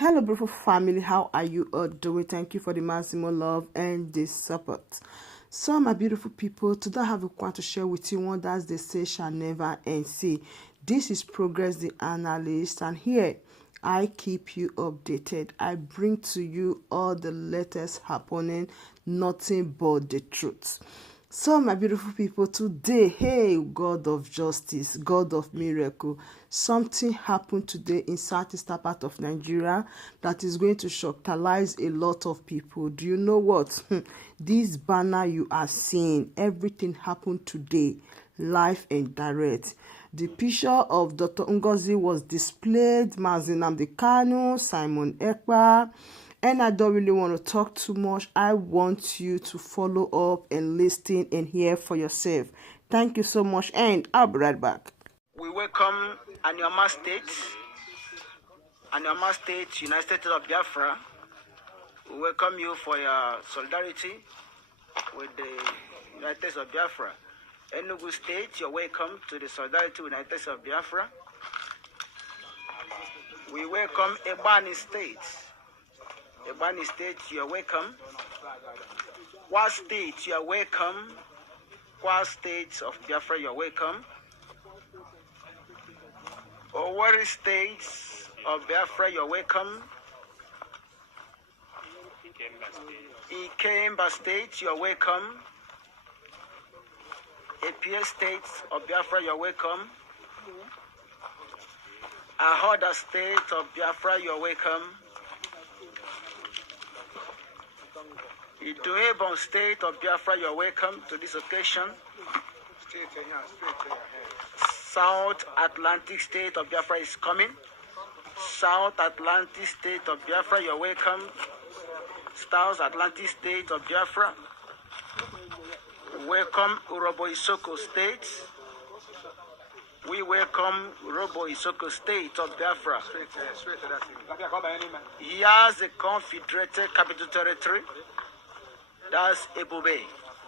Hello, beautiful family. How are you all doing? Thank you for the maximum love and the support. So, my beautiful people, today I have a quote to share with you. One that they say shall never end. See, this is Progress the Analyst, and here I keep you updated. I bring to you all the latest happening, nothing but the truth. So, my beautiful people, today, hey, God of justice, God of miracle, something happened today in southeastern part of Nigeria that is going to shocktalize a lot of people. Do you know what? This banner you are seeing, everything happened today, live and direct. The picture of Dr. Ngozi was displayed, Mazinam Kanu, Simon Ekpa, and I don't really want to talk too much. I want you to follow up and listen and hear for yourself. Thank you so much, and I'll be right back. We welcome Anyama State, United States of Biafra. We welcome you for your solidarity with the United States of Biafra. Enugu State, you're welcome to the solidarity with the United States of Biafra. We welcome Ebani State. Ebani State, you're welcome. Kwa State, you're welcome. Kwa State of Biafra, you're welcome. Owari State of Biafra, you're welcome. Ikemba State, you're welcome. APS State of Biafra, you're welcome. Ahoda State of Biafra, you're welcome. Idoebon State of Biafra, you're welcome to this occasion. South Atlantic State of Biafra is coming. South Atlantic State of Biafra, you're welcome. South Atlantic State of Biafra. Welcome Urobo Isoko State. We welcome Urobo Isoko State of Biafra. Here's the Confederated Capital Territory. That's Ebube,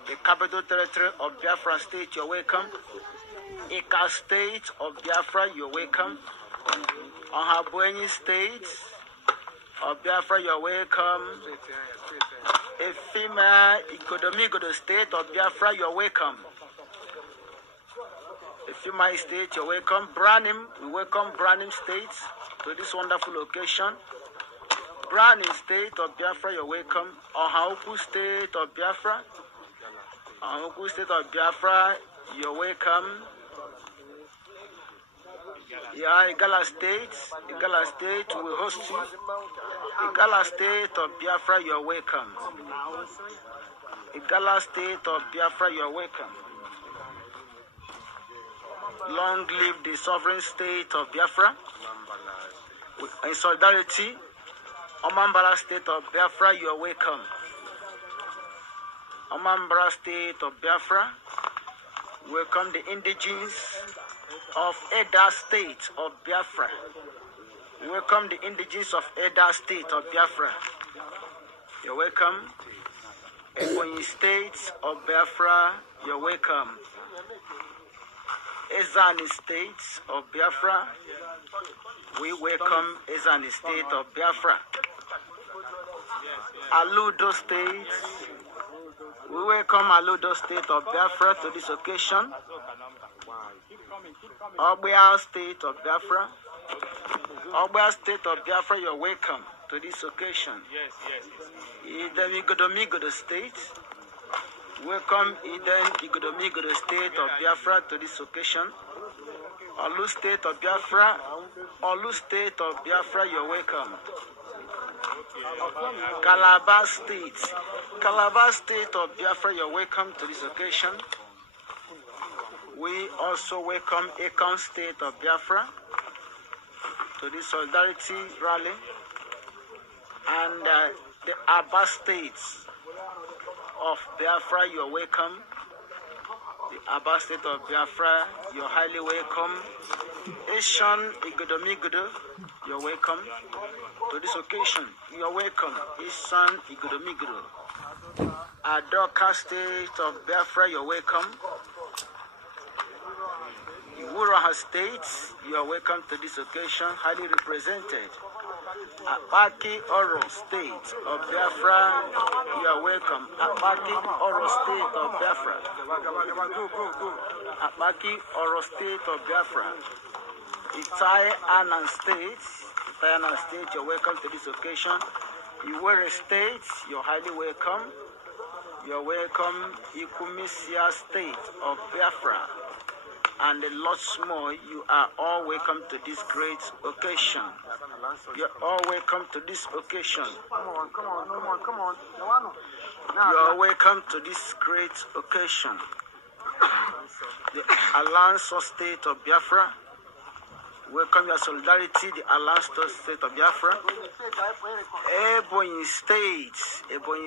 the capital territory of Biafra State, you're welcome. Eka State of Biafra, you're welcome. Ohabuenyi State of Biafra, you're welcome. Efima Ikodomigodo State of Biafra, you're welcome. Efima State, you're welcome. Branim, we welcome Branim State to this wonderful location. Branim State of Biafra, you're welcome. Ohaoku State of Biafra. Ohaoku State of Biafra, you're welcome. Yeah, Igala State. Igala State, we host you. Igala State of Biafra, you're welcome. Igala State of Biafra, you're welcome. Long live the sovereign state of Biafra. In solidarity, Omambala State of Biafra, you are welcome. Omambala State of Biafra, welcome the indigenes of Eda State of Biafra. Welcome the indigenes of Eda State of Biafra. You're welcome. Ebonyi State of Biafra, you're welcome. Ezani State of Biafra, we welcome Ezani State of Biafra. Aludo State, we welcome Aludo State of Biafra to this occasion. Ogbia State of Biafra, Ogbia State of Biafra, you're welcome to this occasion. Eden Igodomigodo State, welcome Eden Igodomigodo State of Biafra to this occasion. Olu State of Biafra, Olu State of Biafra, you're welcome. Calabar State, Calabar State of Biafra, you're welcome to this occasion. We also welcome Ekon State of Biafra to this solidarity rally, and the Aba States of Biafra, you're welcome. The Aba State of Biafra, you're highly welcome. Asian Igodomigodo, you're welcome to this occasion. You're welcome. Asian Igodomigodo. Adoka State of Biafra, you're welcome. Iwuraha State, you are welcome to this occasion, highly represented. Apaki Oro State of Biafra, you are welcome. Apaki Oro State of Biafra. Apaki Oro State of Biafra. Itai Anan State. Itai Anan State, you're welcome to this occasion. Iwere State, you're highly welcome. You're welcome. Ikumisia State of Biafra. And a lot more, you are all welcome to this great occasion. You're all welcome to this occasion. Come on. You are welcome to this great occasion. The Alliance State of Biafra. Welcome your solidarity, the Alliance State of Biafra. Ebonyi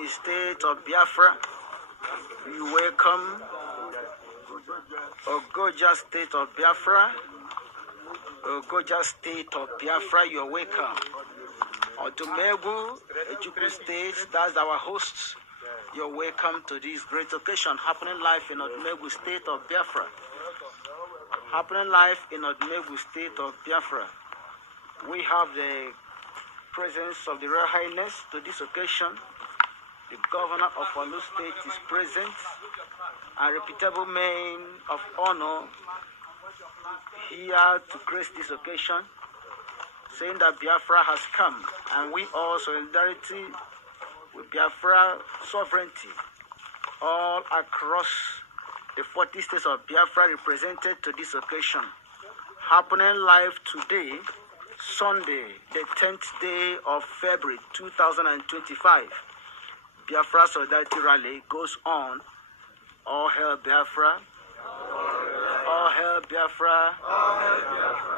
State of Biafra. You welcome. Ogoja State of Biafra. Ogoja State of Biafra, you're welcome. Odumegu, Ejukwu State, that's our host. You're welcome to this great occasion happening live in Odumegu State of Biafra. Happening live in Odumegu State of Biafra. We have the presence of the Royal Highness to this occasion. The governor of Olu State is present. A reputable man of honor here to grace this occasion, saying that Biafra has come, and we all solidarity with Biafra sovereignty all across the 40 states of Biafra represented to this occasion. Happening live today, Sunday, the 10th day of February 2025. Biafra Solidarity Rally goes on. All hail Biafra. All hail Biafra.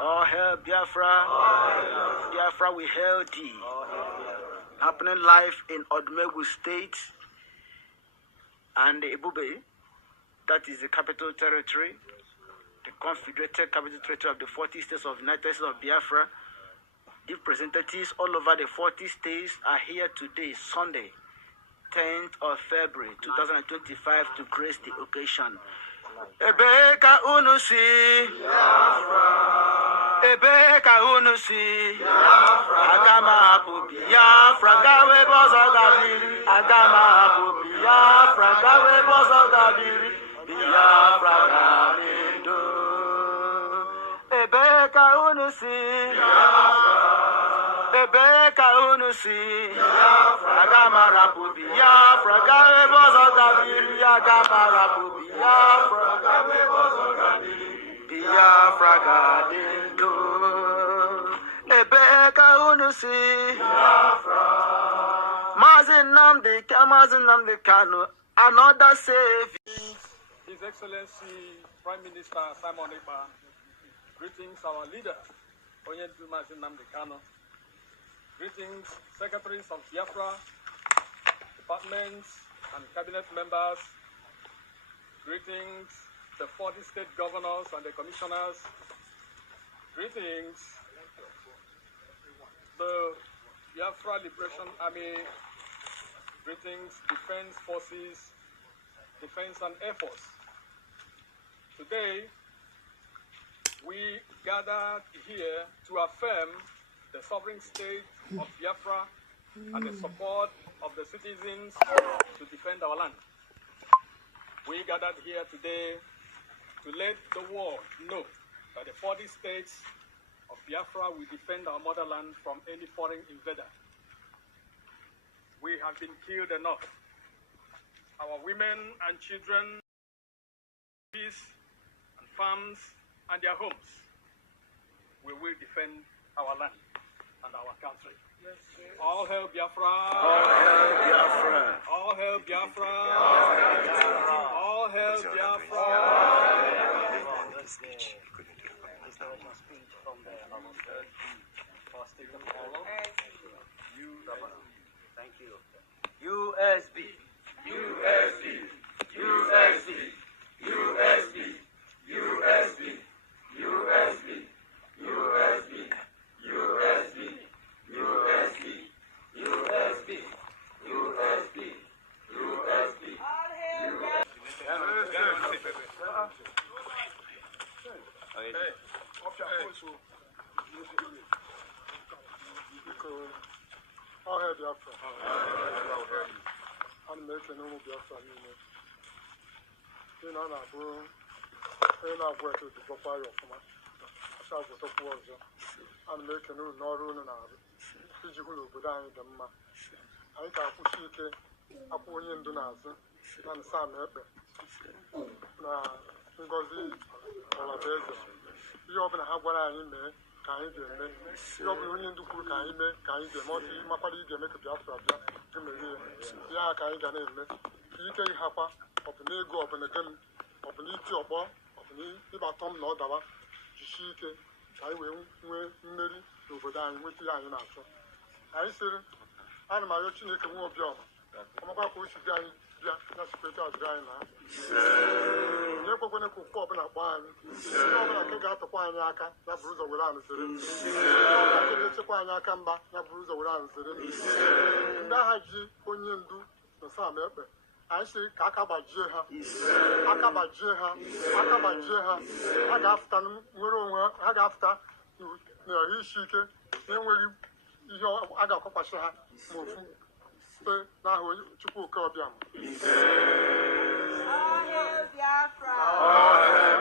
All hail Biafra. Biafra, we hail thee. Happening live in Odumegu State and Ebube, that is the capital territory, the confederated capital territory of the 40 states of the United States of Biafra. Representatives all over the 40 states are here today, Sunday, 10th of February 2025, to grace the occasion. Ebeka unusi Ebeka unusi Agama hapu Biafra gawe bozo gabiri Agama hapu Biafra gawe bozo gabiri Biafra gabindo Ebeka unusi Ebeka unusi Agama rapu Biafra gawe bozo gabiri Agama rapu Biafra gawe bozo gabiri Biafra gadindo Ebeka unusi Biafra Mazinamde Kanu another savior. His Excellency Prime Minister Simon Ekpa, greetings our leader Onyedu Mazinamde Kanu. Greetings, secretaries of Biafra, departments and cabinet members. Greetings, the 40 state governors and the commissioners. Greetings, the Biafra Liberation Army. Greetings, defense forces, defense and air force. Today, we gathered here to affirm the sovereign state of Biafra and the support of the citizens to defend our land. We gathered here today to let the world know that the 40 states of Biafra will defend our motherland from any foreign invader. We have been killed enough. Our women and children, peace and farms and their homes. We will defend our land and our country. Yes, all hail Biafra! All hail Biafra! All hail Biafra! All hail Biafra! Speech from the first state of Olo. Thank you. USB! USB! USB! USB! USB! USB! USB! USB! USB! USB! USB! USB! Biafra. I'm making no Biafra. You know, I'm not working to go fire from us. I shall go to war. I'm making no rule and out. Did you go down the ma? I can't push it. I put in the Nazi and Sam Ekpa. Ngozi or a bear. You open a have what I in there. Can you get me? You open into cool can you make? Can you get more? My party get make a Biafra. Yeah, can you get it? You can have of the nego of an again of an eat your ball of an about Tom Nodava. She can I will marry over down with the iron after. I said, I'm my watching a more beyond. I'm about to see that's better dry now. You're going to cook up in a wine. I can get a wine yaka, that bruiser will answer it. It's a wine yaka, that bruiser will answer it. That had you onion do the same. I say, Kakabajeha, Akabajeha, Akabajeha, Agaftan, Muro, Agafta, you know, Shike, then will you Agapasha, Mofu. Now, you cook up yam. Biafra.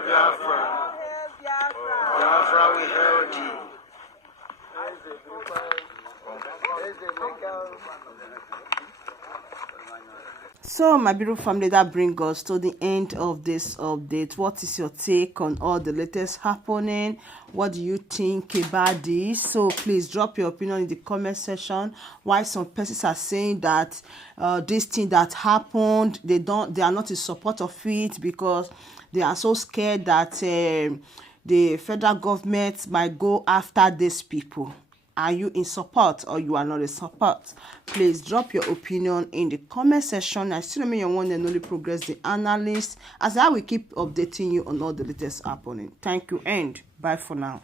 Biafra. Biafra, we hail thee. So, my beautiful family, that brings us to the end of this update. What is your take on all the latest happening? What do you think about this? So, please drop your opinion in the comment section. Why some persons are saying that this thing that happened, they are not in support of it because they are so scared that the federal government might go after these people. Are you in support or you are not in support? Please drop your opinion in the comment section. I still remain your one and only Progress the Analyst, as I will keep updating you on all the latest happening. Thank you and bye for now.